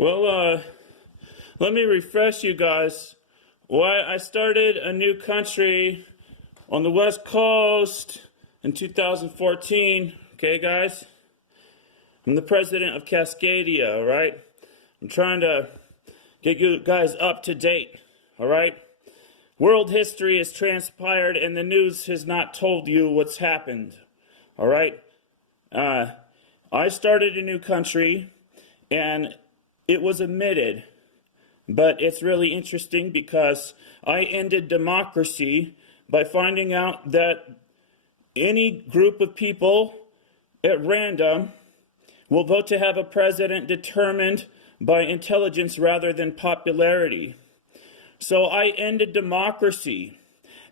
Well, let me refresh you guys. Why I started a new country on the West Coast in 2014. Okay, guys? I'm the president of Cascadia, all right? I'm trying to get you guys up to date, all right? World history has transpired and the news has not told you what's happened, all right? I started a new country and it was admitted, but it's really interesting because I ended democracy by finding out that any group of people at random will vote to have a president determined by intelligence rather than popularity. So I ended democracy.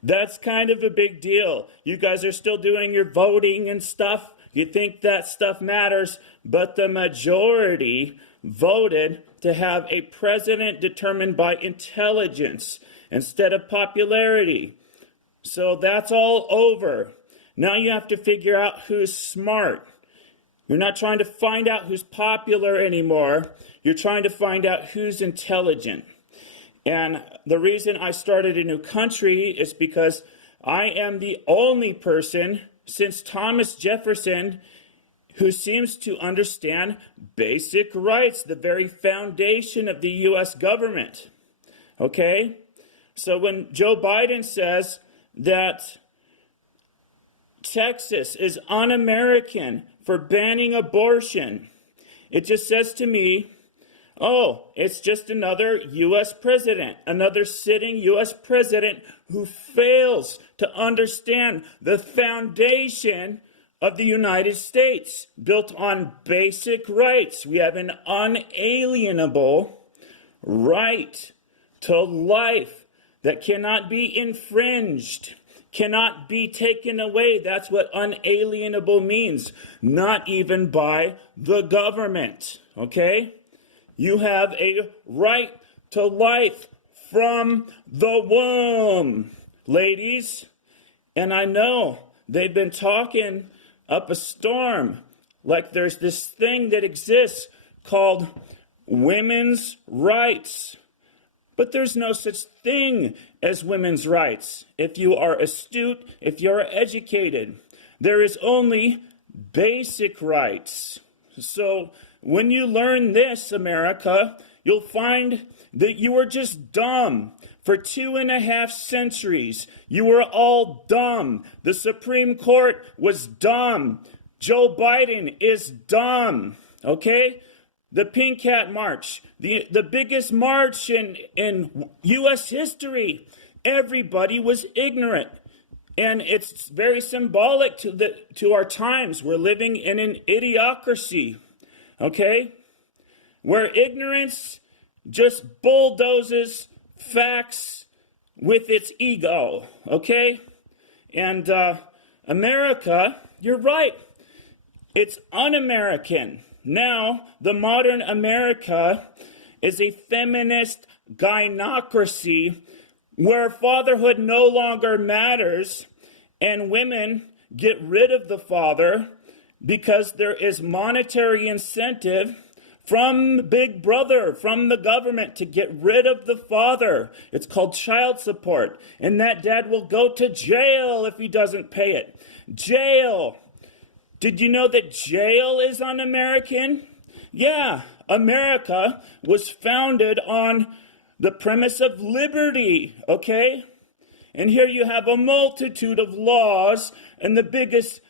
That's kind of a big deal. You guys are still doing your voting and stuff. You think that stuff matters, but the majority voted to have a president determined by intelligence instead of popularity. So that's all over. Now you have to figure out who's smart. You're not trying to find out who's popular anymore. You're trying to find out who's intelligent. And the reason I started a new country is because I am the only person since Thomas Jefferson who seems to understand basic rights, the very foundation of the U.S. government. Okay? So when Joe Biden says that Texas is un-American for banning abortion, it just says to me, oh, it's just another U.S. president, another sitting U.S. president who fails to understand the foundation of the United States, built on basic rights. We have an unalienable right to life that cannot be infringed, cannot be taken away. That's what unalienable means, not even by the government, okay? You have a right to life from the womb, ladies. And I know they've been talking up a storm, like there's this thing that exists called women's rights. But there's no such thing as women's rights. If you are astute, if you're educated, there is only basic rights. So when you learn this, America, you'll find that you are just dumb. For 2.5 centuries, you were all dumb. The Supreme Court was dumb. Joe Biden is dumb, okay? The Pink Hat March, the biggest march in U.S. history, everybody was ignorant. And it's very symbolic to our times. We're living in an idiocracy, okay? Where ignorance just bulldozes facts with its ego, okay? And America, you're right. It's un-American. Now, the modern America is a feminist gynocracy where fatherhood no longer matters and women get rid of the father because there is monetary incentive from Big Brother, from the government, to get rid of the father. It's called child support. And that dad will go to jail if he doesn't pay it. Jail. Did you know that jail is un-American? Yeah, America was founded on the premise of liberty, okay? And here you have a multitude of laws and the biggest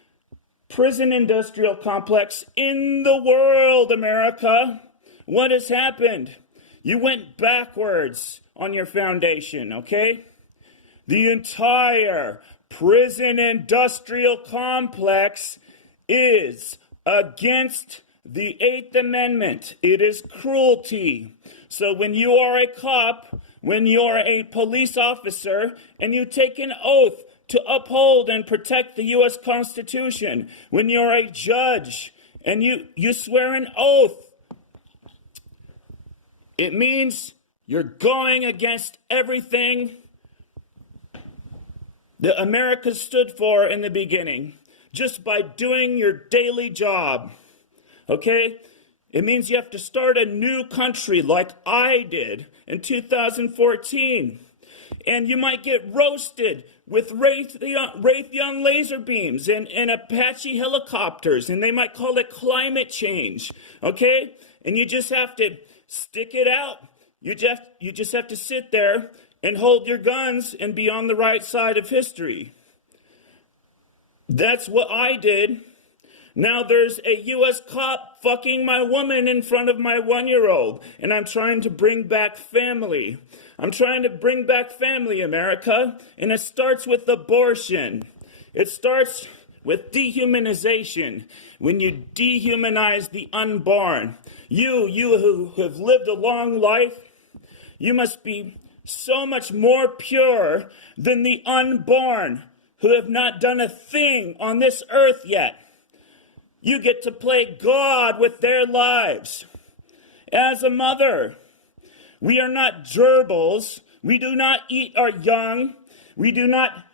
prison industrial complex in the world, America. What has happened? You went backwards on your foundation, okay? The entire prison industrial complex is against the 8th Amendment. It is cruelty. So when you are a cop, when you're a police officer, and you take an oath to uphold and protect the U.S. Constitution, when you're a judge and you swear an oath, it means you're going against everything that America stood for in the beginning, just by doing your daily job, okay? It means you have to start a new country like I did in 2014. And you might get roasted with Raytheon laser beams and Apache helicopters, and they might call it climate change, okay? And you just have to stick it out. You just have to sit there and hold your guns and be on the right side of history. That's what I did. Now there's a U.S. cop fucking my woman in front of my 1-year-old, and I'm trying to bring back family. I'm trying to bring back family, America, and it starts with abortion. It starts with dehumanization. When you dehumanize the unborn, you who have lived a long life, you must be so much more pure than the unborn who have not done a thing on this earth yet. You get to play God with their lives. As a mother, we are not gerbils. We do not eat our young. We do not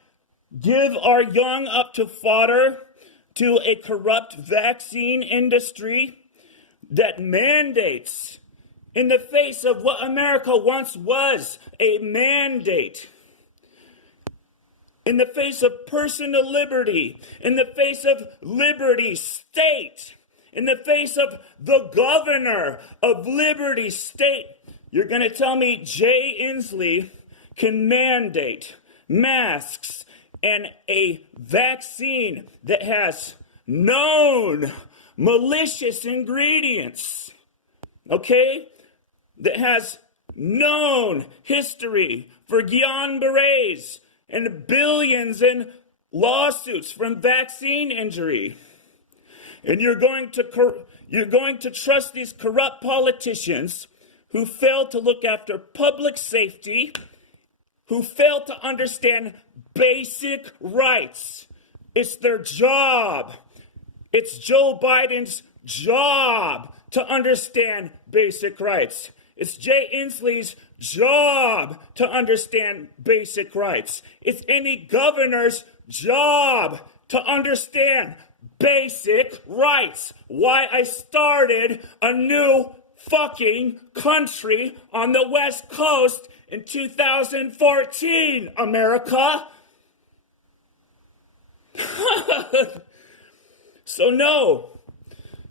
give our young up to fodder to a corrupt vaccine industry that mandates, in the face of what America once was, a mandate, in the face of personal liberty, in the face of Liberty State, in the face of the governor of Liberty State, you're going to tell me Jay Inslee can mandate masks and a vaccine that has known malicious ingredients, okay? That has known history for Guillain-Barrés and billions in lawsuits from vaccine injury. And you're going to trust these corrupt politicians who fail to look after public safety, who fail to understand basic rights. It's their job. It's Joe Biden's job to understand basic rights. It's Jay Inslee's job to understand basic rights. It's any governor's job to understand basic rights. Why I started a new fucking country on the West Coast in 2014, America. So no,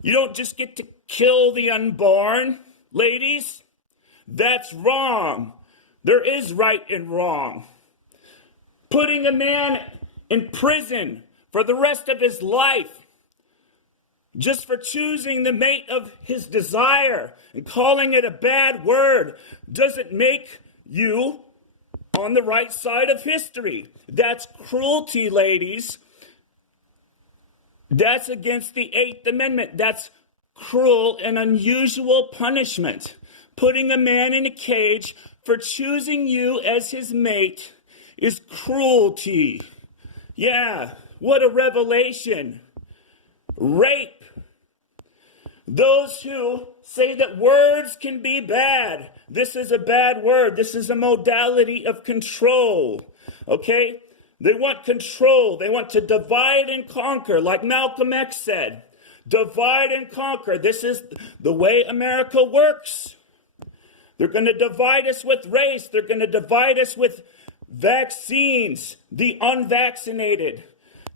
you don't just get to kill the unborn, ladies. That's wrong. There is right and wrong. Putting a man in prison for the rest of his life just for choosing the mate of his desire and calling it a bad word doesn't make you on the right side of history. That's cruelty, ladies. That's against the 8th Amendment. That's cruel and unusual punishment. Putting a man in a cage for choosing you as his mate is cruelty. Yeah, what a revelation. Rape. Those who say that words can be bad. This is a bad word. This is a modality of control. Okay? They want control. They want to divide and conquer, like Malcolm X said. Divide and conquer. This is the way America works. They're going to divide us with race. They're going to divide us with vaccines, the unvaccinated.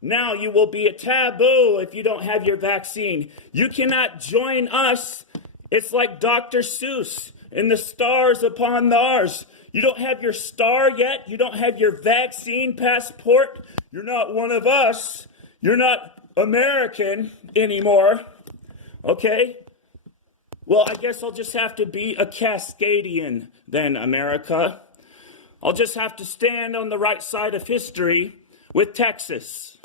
Now you will be a taboo if you don't have your vaccine. You cannot join us. It's like Dr. Seuss and the stars upon ours. You don't have your star yet. You don't have your vaccine passport. You're not one of us. You're not American anymore. Okay? Well, I guess I'll just have to be a Cascadian then, America. I'll just have to stand on the right side of history with Texas.